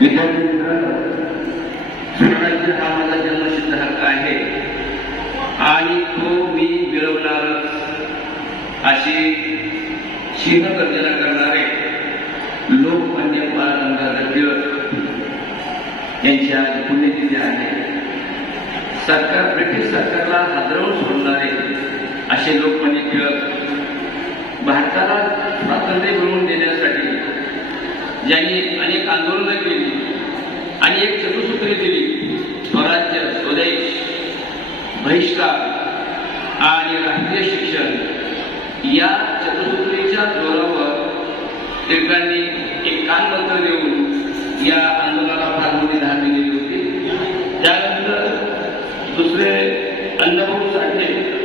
विद्यार्थी मित्रांनो स्वराज्य हा माझा जन्मसिद्ध हक्क आहे आणि तो मी मिळवणारच अशी सिंहगर्जना करणारे लोकमान्य बाळ गंगाधर टिळक यांची आज पुण्यतिथी आहे सरकार ब्रिटिश सरकारला हादरवून सोडणारे असे लोकमान्य टिळक भारताला स्वातंत्र्य मिळवून देण्यासाठी ज्यांनी आंदोलन आंदोलनं केली आणि एक चतुसूत्री दिली. स्वराज्य स्वदेश बहिष्कार आणि राष्ट्रीय शिक्षण. या चतुसूत्रीच्या जोरावर टिळकांनी एक कानमंत्र देऊन या आंदोलनाला फार मोठी दिली होती. त्यानंतर दुसरे अन्नभाऊ साठे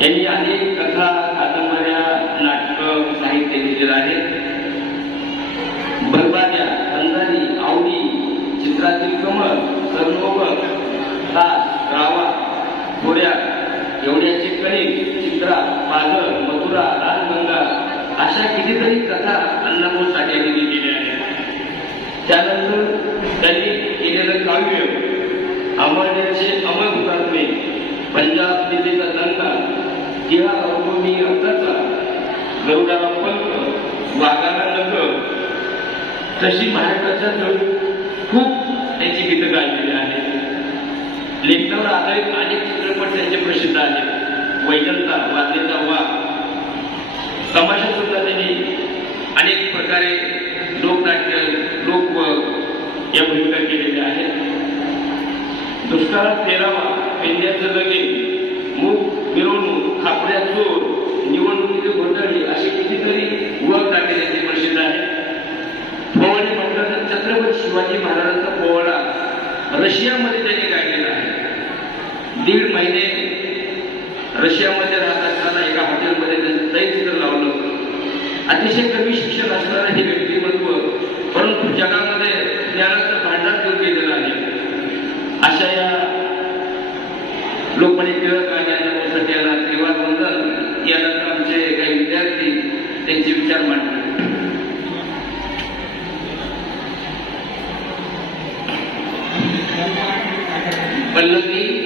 यांनी अनेक कथा कादंबऱ्या नाटकं साहित्य लिहिलेलं आहे. अशा कितीतरी कथा अण्णाभाऊ साठे यांनी केल्या आहेत. त्यानंतर त्यांनी केलेलं काव्य अमरण्याचे अमर हुतात्मे पंजाब दिल्लीचा दंगा किंवा अवभूमी रक्ताचा गरुडाला पंख वाघाला नग तशी महाराष्ट्राच्या जवळ खूप त्यांची गीतं गाजलेली आहेत. लेखनावर आधारित अनेक चित्रपट त्यांचे प्रसिद्ध आहेत. वैजंता वाद्यता वाघ तमाशा सुद्धा त्यांनी अनेक प्रकारे लोकनाट्य लोक या भूमिका केलेल्या आहेत. दुष्काळात तेरावा पेंद्याचं लगे मूग मिरवणूक खापड्या चोर निवडणुकीचे घोटाळे असे कितीतरी वर काढले त्यांचे प्रसिद्ध आहे. पोवाडे म्हटलं तर छत्रपती शिवाजी महाराजांचा पोवाडा रशियामध्ये त्यांनी गायलेला आहे. दीड महिने रशियामध्ये राहत असताना एका हॉटेलमध्ये त्यांचं तैलचित्र लावलं होतं. अतिशय कमी शिक्षण असणारं हे व्यक्तिमत्व परंतु जगामध्ये ज्ञानाचं भांडार घेऊन गेलेलं आहे. अशा या लोकमान्य टिळक आणि अण्णाभाऊसाठी यांना त्रिवार वंदन यानंतर आमचे काही विद्यार्थी त्यांचे विचार मांडले. पल्लवी